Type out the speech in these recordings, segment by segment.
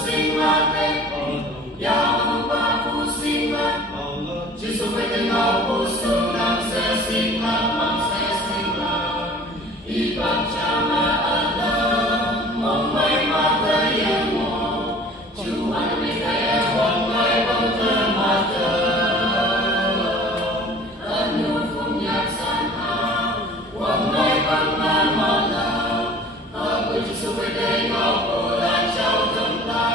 pusing lagi, yang lupa pusing lagi. Jisu tengah pusing dan sesing lagi, ibang jamaah Allah, mongmai mata yang mo, Tuhan mikaya mongmai bangsa mata, anu punyak sana, mongmai bangsa mata, aku Jisu tengah pulang jauh tempat,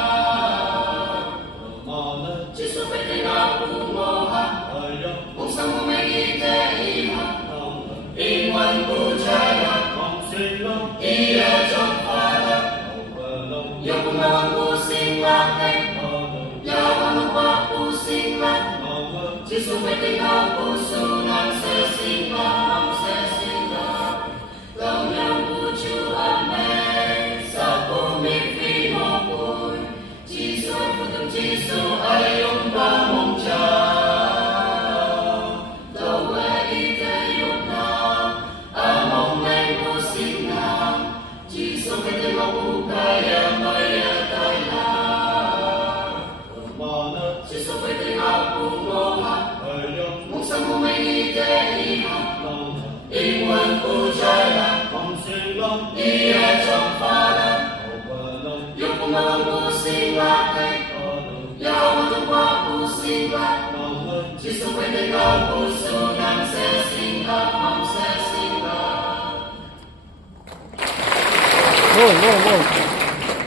Jisu tengah pumoha, Musa mengite iman, iman bujaya, ia jompada, yang pengawan pusing lagi, yang lupa pusing lagi, Jisu tengah pusunan sesinggang, kau yang puju amen, sapu mimpi maupun, Jisu putung Jisu ayung bangun jauh, kau ite yukna, among men pusing na, Jisu tengah bukaya maya tayla, Jisu tengah pumoha, Musa mengite iman, iman pujaya, ia jompada, yung pengawan pusing lagi, yang lupa pusing lagi, Jisu tengah pusunan sesinggang. Wow, wow, wow.